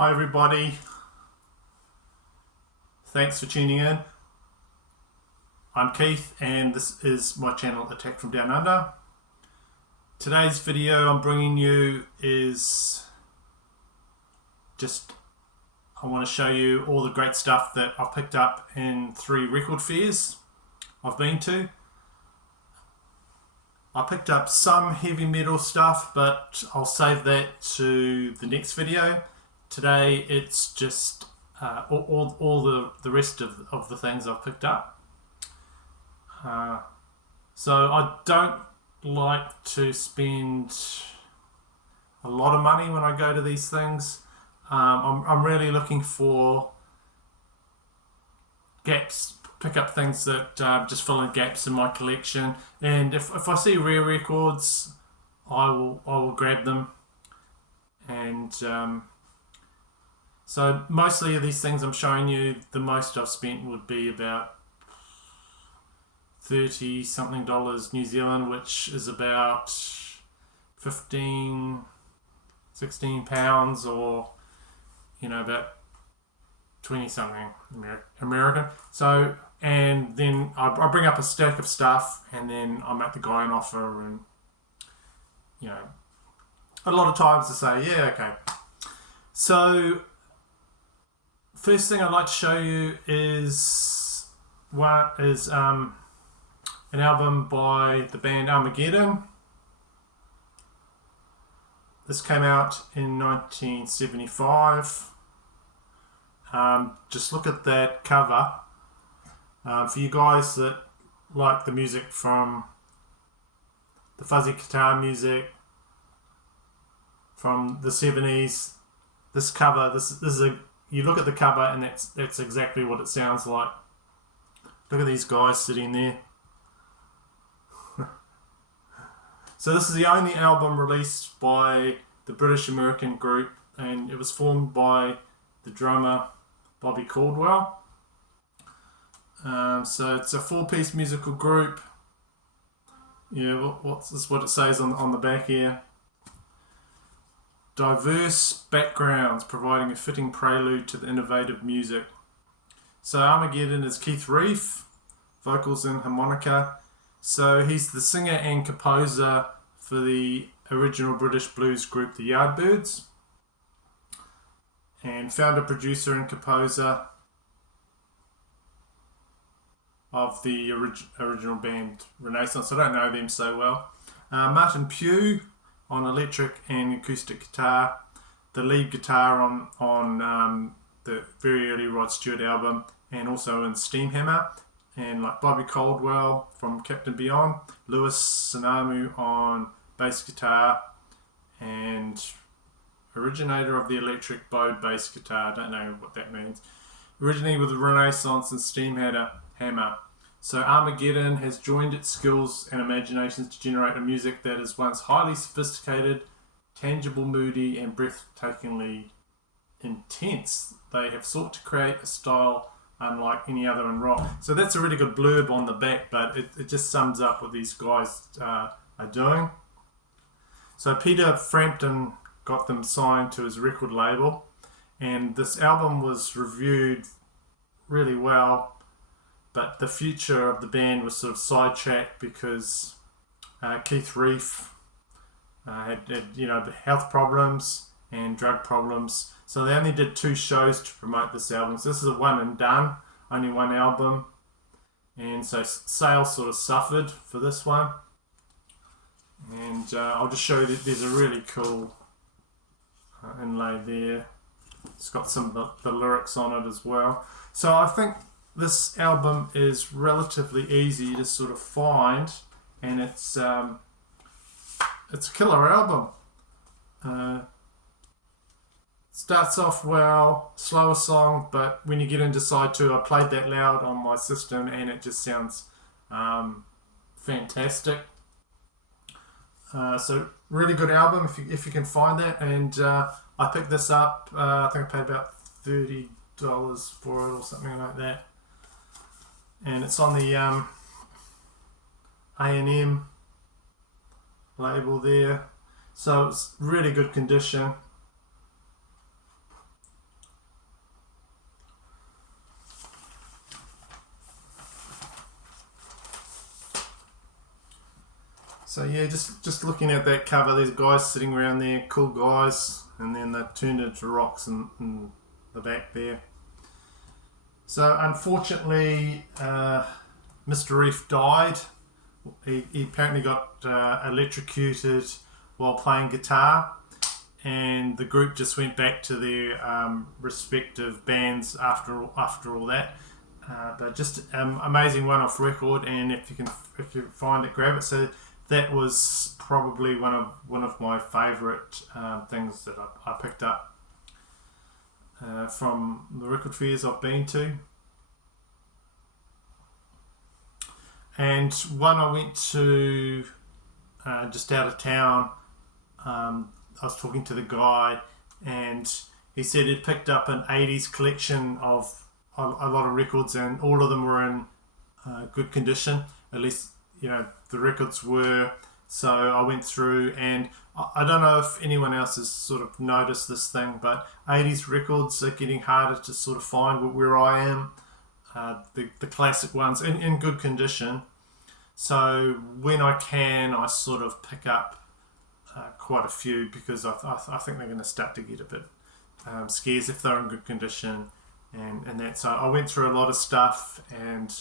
Hi everybody, thanks for tuning in. I'm Keith and this is my channel Attack from Down Under. Today's video I'm bringing you is I want to show you all the great stuff that I've picked up in 3 record fairs I've been to. I picked up some heavy metal stuff, but I'll save that to the next video. Today it's just all the rest of the things I've picked up. So I don't like to spend a lot of money when I go to these things. I'm really looking for gaps, pick up things that just fill in gaps in my collection. And if I see rare records, I will grab them. And so mostly of these things I'm showing you, the most I've spent would be about $30 something New Zealand, which is about 15, 16 pounds, or about 20 something American. So, and then I bring up a stack of stuff, and then I make the guy an offer, and a lot of times to say, yeah, okay. So first thing I'd like to show you is an album by the band Armageddon. This came out in 1975. Just look at that cover. For you guys that like the music from the fuzzy guitar music from the 70s, this cover, this is you look at the cover and that's exactly what it sounds like. Look at these guys sitting there. So this is the only album released by the British American group, and it was formed by the drummer Bobby Caldwell. So it's a 4-piece musical group. Yeah, this is what it says on the back here. Diverse backgrounds providing a fitting prelude to the innovative music. So Armageddon is Keith Reef, vocals and harmonica. So he's the singer and composer for the original British blues group the Yardbirds, and founder, producer and composer of the original band Renaissance. I don't know them so well. Martin Pugh on electric and acoustic guitar, the lead guitar on the very early Rod Stewart album, and also in Steamhammer, and like Bobby Caldwell from Captain Beyond, Louis Sinamu on bass guitar, and originator of the electric bowed bass guitar. I don't know what that means. Originally with the Renaissance and Steamhammer. So Armageddon has joined its skills and imaginations to generate a music that is once highly sophisticated, tangible, moody, and breathtakingly intense. They have sought to create a style unlike any other in rock. So that's a really good blurb on the back, but it just sums up what these guys are doing. So Peter Frampton got them signed to his record label, and this album was reviewed really well, but the future of the band was sort of sidetracked because Keith Reef had health problems and drug problems. So they only did 2 shows to promote this album. So this is a one and done, only one album. And so sales sort of suffered for this one. And I'll just show you that there's a really cool inlay there. It's got some of the lyrics on it as well. So I think this album is relatively easy to sort of find, and it's a killer album. Starts off well, slower song, but when you get into side 2, I played that loud on my system and it just sounds fantastic. So really good album if you can find that, and I picked this up. I think I paid about $30 for it or something like that, and it's on the A&M label there, so it's really good condition. So yeah, just looking at that cover, there's guys sitting around there, cool guys, and then they're turned into rocks in the back there. So unfortunately, Mr. Reef died. He apparently got electrocuted while playing guitar, and the group just went back to their respective bands after all that. But just amazing one-off record, and if you find it, grab it. So that was probably one of my favourite things that I picked up from the record fairs I've been to. And one I went to just out of town, I was talking to the guy, and he said he'd picked up an 80s collection of a lot of records, and all of them were in good condition. At least, the records were. So I went through, and I don't know if anyone else has sort of noticed this thing, but 80s records are getting harder to sort of find where I am. The classic ones in good condition. So when I can, I sort of pick up quite a few, because I think they're going to start to get a bit scarce if they're in good condition, and that. So I went through a lot of stuff, and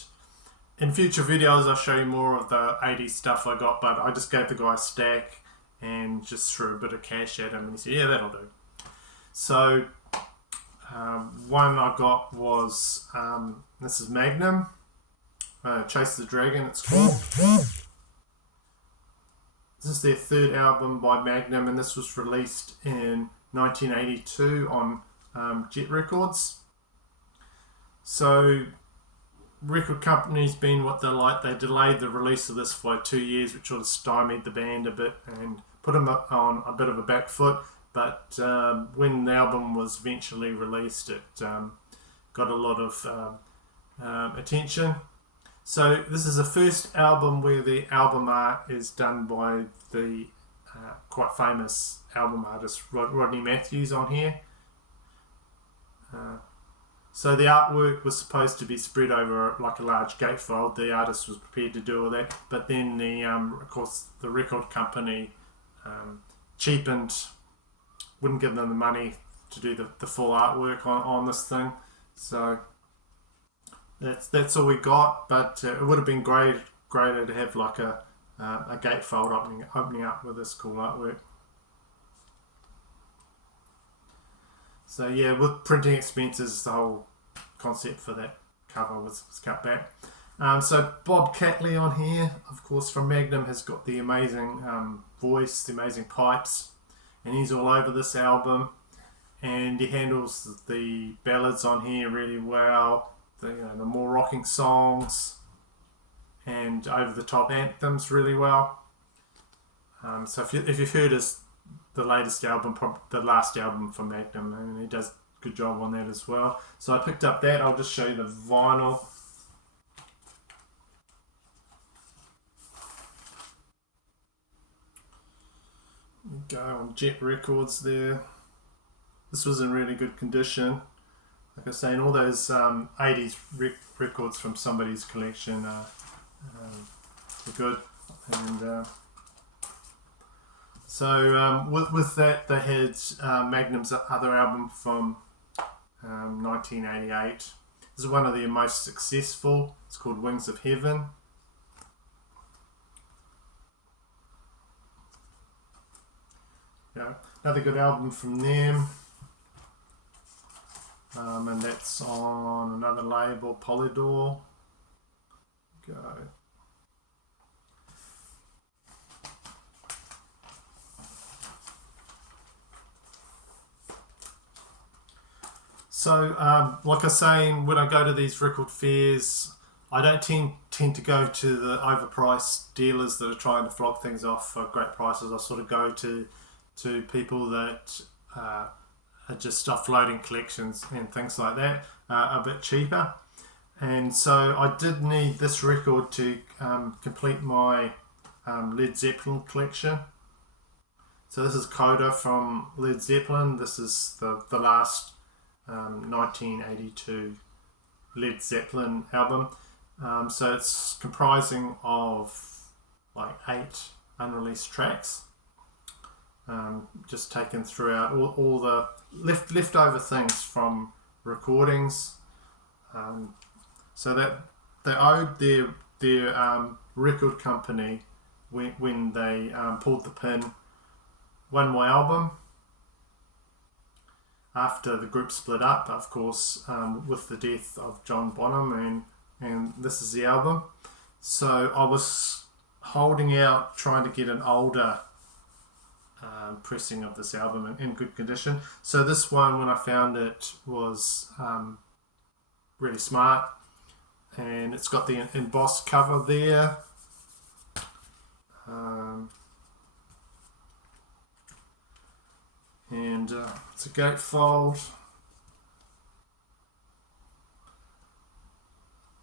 in future videos I'll show you more of the 80s stuff I got, but I just gave the guy a stack and just threw a bit of cash at him, and he said, yeah, that'll do. So one I got was, this is Magnum, Chase the Dragon it's called. This is their third album by Magnum, and this was released in 1982 on Jet Records. So record companies being what they're like, they delayed the release of this for 2 years, which sort of stymied the band a bit and put them on a bit of a back foot. But when the album was eventually released, it got a lot of attention. So this is the first album where the album art is done by the quite famous album artist Rodney Matthews on here. So the artwork was supposed to be spread over like a large gatefold. The artist was prepared to do all that, but then of course the record company cheapened, wouldn't give them the money to do the full artwork on this thing. So that's all we got, but it would have been greater to have like a gatefold opening up with this cool artwork. So yeah, with printing expenses, the whole concept for that cover was cut back. So Bob Catley on here, of course, from Magnum, has got the amazing voice, the amazing pipes, and he's all over this album, and he handles the ballads on here really well, the more rocking songs and over the top anthems really well. So if you've heard the latest album, the last album from Magnum, and he does a good job on that as well. So I picked up that. I'll just show you the vinyl. Go on Jet Records there. This was in really good condition. Like I was saying, all those 80s records from somebody's collection are good. And so with that, they had Magnum's other album from 1988. This is one of their most successful. It's called Wings of Heaven. Yeah, another good album from them. And that's on another label, Polydor. Go. So, like I was saying, when I go to these record fairs, I don't tend to go to the overpriced dealers that are trying to flog things off for great prices. I sort of go to people that are just offloading collections and things like that, a bit cheaper. And so I did need this record to complete my Led Zeppelin collection. So this is Coda from Led Zeppelin. This is the last 1982 Led Zeppelin album. So it's comprising of like 8 unreleased tracks. Just taken throughout all the leftover things from recordings. So that they owed their record company when they pulled the pin one more album after the group split up, of course, with the death of John Bonham, and this is the album. So I was holding out trying to get an older pressing of this album in good condition. So this one, when I found it, was really smart, and it's got the embossed cover there. And it's a gatefold.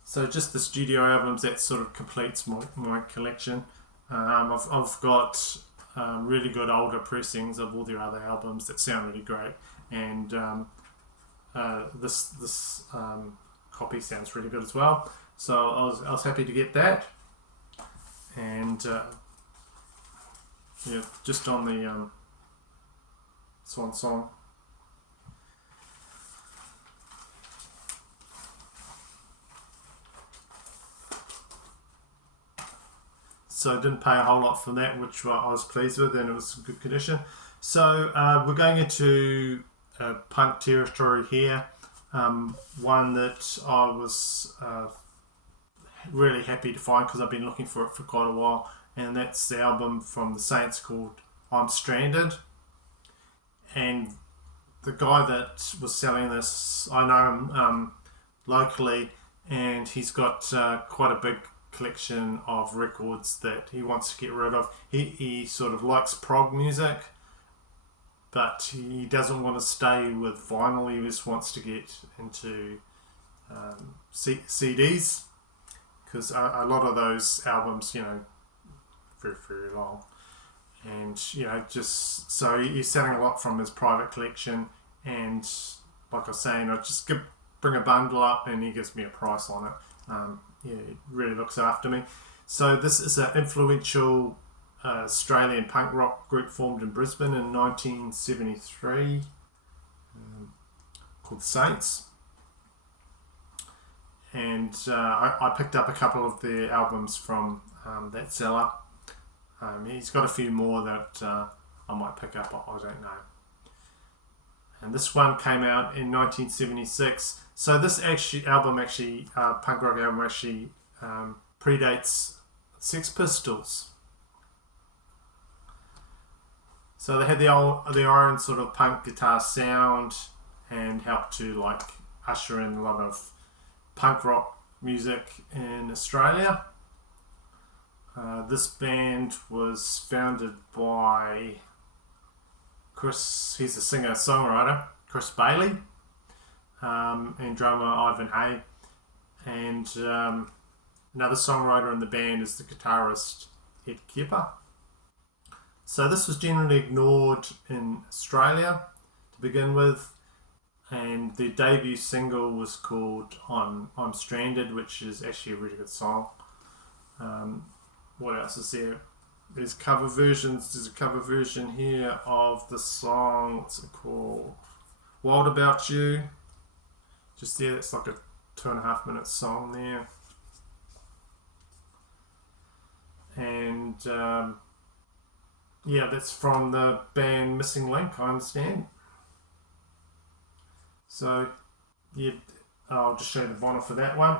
So just the studio albums, that sort of completes my collection. I've got really good older pressings of all their other albums that sound really great, and this copy sounds really good as well. So I was happy to get that, and yeah, just on the Swan Song. So I didn't pay a whole lot for that, which I was pleased with, and it was in good condition. So we're going into punk territory here. One that I was really happy to find because I've been looking for it for quite a while, and that's the album from the Saints called I'm Stranded. And the guy that was selling this, I know him locally, and he's got quite a big collection of records that he wants to get rid of. He sort of likes prog music, but he doesn't want to stay with vinyl. He just wants to get into CDs, because a lot of those albums, very, very long. And, just so he's selling a lot from his private collection. And like I was saying, I just bring a bundle up and he gives me a price on it. He really looks after me. So this is an influential Australian punk rock group formed in Brisbane in 1973 called Saints. And I picked up a couple of their albums from that seller. He's got a few more that I might pick up, I don't know. And this one came out in 1976. So this punk rock album actually predates Sex Pistols. So they had their own sort of punk guitar sound and helped to usher in a lot of punk rock music in Australia. This band was founded by Chris, he's a singer-songwriter, Chris Bailey, and drummer Ivan Hay, and another songwriter in the band is the guitarist Ed Kepper. So this was generally ignored in Australia to begin with, and their debut single was called I'm Stranded, which is actually a really good song. What else is there? There's cover versions. There's a cover version here of the song, what's it called? Wild About You. Just there, it's like a 2.5 minute song there. And that's from the band Missing Link, I understand. So, yeah, I'll just show you the vinyl for that one.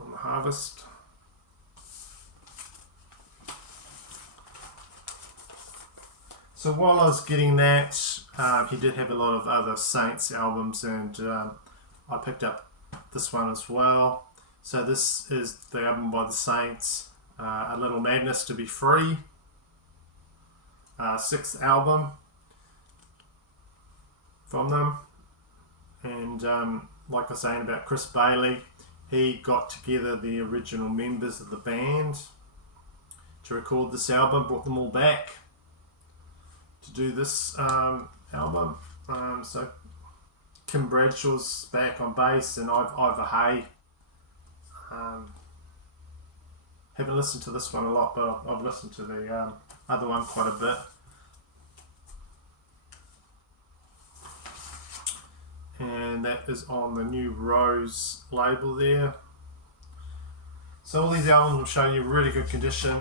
On the Harvest. So while I was getting that, he did have a lot of other Saints albums, and I picked up this one as well. So this is the album by the Saints, A Little Madness to Be Free, 6th album from them. And like I was saying about Chris Bailey, he got together the original members of the band to record this album, brought them all back to do this album. So Kim Bradshaw's back on bass, and Ivor Hay. Haven't listened to this one a lot, but I've listened to the other one quite a bit. And that is on the New Rose label there. So all these albums I'm showing you really good condition.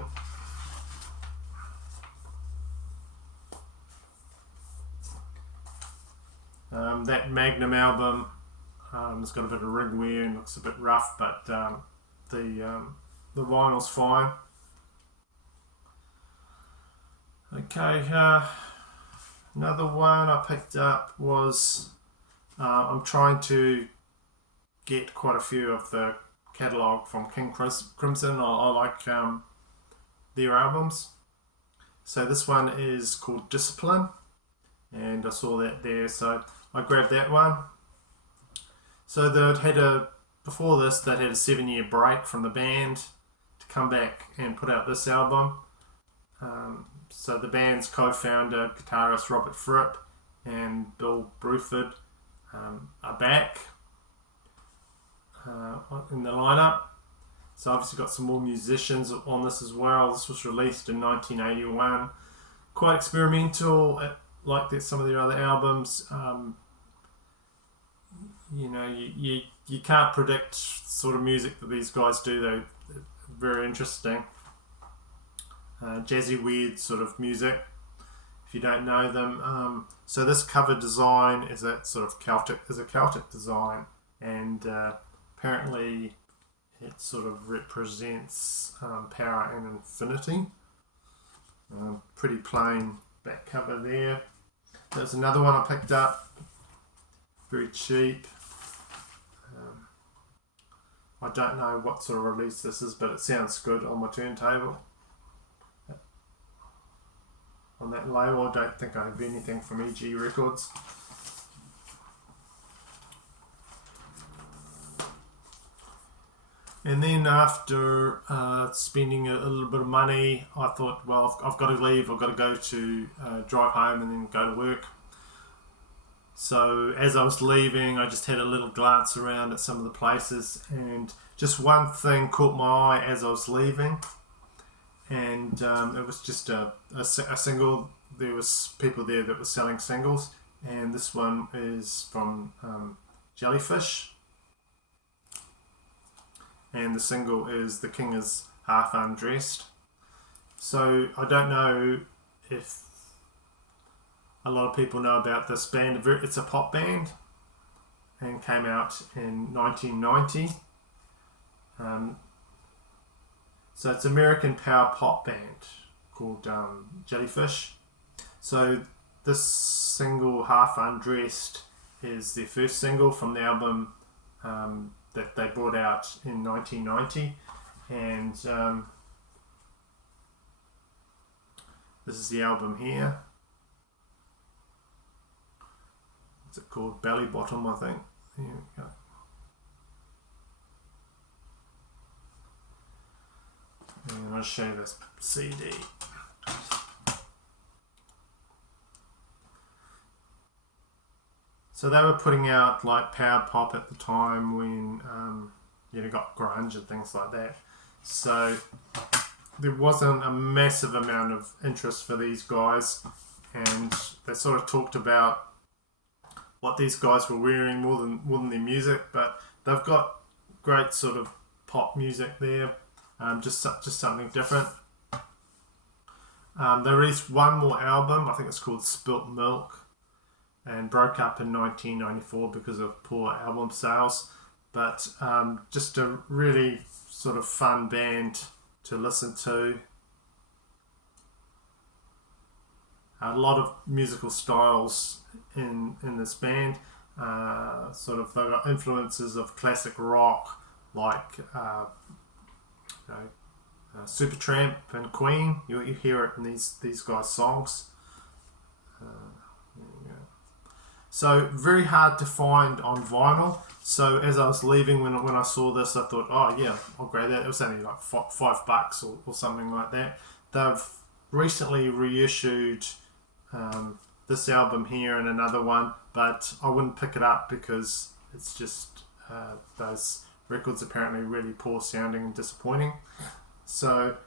That Magnum album has got a bit of rig wear and looks a bit rough, but the vinyl's fine. Okay, another one I picked up was I'm trying to get quite a few of the catalogue from King Crimson. I like their albums. So this one is called Discipline, and I saw that there, so I grabbed that one. So before this they'd had a 7-year break from the band to come back and put out this album. So the band's co-founder, guitarist Robert Fripp and Bill Bruford are back in the lineup. So obviously got some more musicians on this as well. This was released in 1981. Quite experimental, like some of their other albums. You can't predict sort of music that these guys do. They're very interesting. Jazzy, weird sort of music, if you don't know them. So this cover design is a Celtic design, and apparently it sort of represents power and infinity. Pretty plain back cover there. There's another one I picked up, very cheap. I don't know what sort of release this is, but it sounds good on my turntable. On that label, I don't think I have anything from EG Records. And then after spending a little bit of money, I thought, well, I've got to leave. I've got to go to drive home and then go to work. So as I was leaving, I just had a little glance around at some of the places, and just one thing caught my eye as I was leaving, and it was just a single. There was people there that were selling singles, and this one is from Jellyfish, and the single is "The King Is Half Undressed." So I don't know if a lot of people know about this band. It's a pop band and came out in 1990. So it's an American power pop band called Jellyfish. So this single, Half Undressed, is their first single from the album that they brought out in 1990. And this is the album here. What's it called? Belly Bottom, I think. Here we go. And I'll show you this CD. So they were putting out like power pop at the time when got grunge and things like that. So there wasn't a massive amount of interest for these guys, and they sort of talked about what these guys were wearing more than their music, but they've got great sort of pop music there, just something different. They released one more album, I think it's called Spilt Milk, and broke up in 1994 because of poor album sales, but just a really sort of fun band to listen to. A lot of musical styles in this band. Sort of they've got influences of classic rock, like Supertramp and Queen. You hear it in these guys' songs. So very hard to find on vinyl. So as I was leaving, when I saw this, I thought, oh yeah, I'll grab that. It was only like $5 or something like that. They've recently reissued this album here and another one, but I wouldn't pick it up because it's just those records apparently really poor sounding and disappointing. So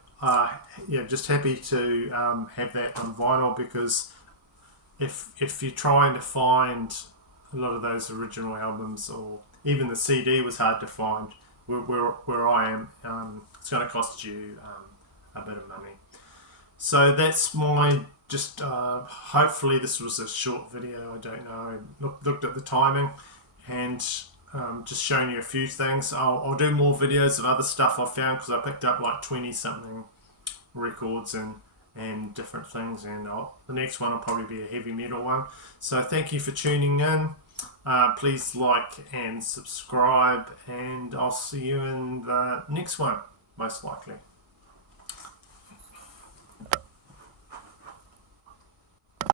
yeah, just happy to have that on vinyl, because if you're trying to find a lot of those original albums, or even the CD was hard to find where I am, it's going to cost you a bit of money. So that's my just hopefully this was a short video. I don't know, looked at the timing and just showing you a few things. I'll do more videos of other stuff I found, because I picked up like 20 something records and different things, and the next one will probably be a heavy metal one. So thank you for tuning in. Please like and subscribe, and I'll see you in the next one, most likely.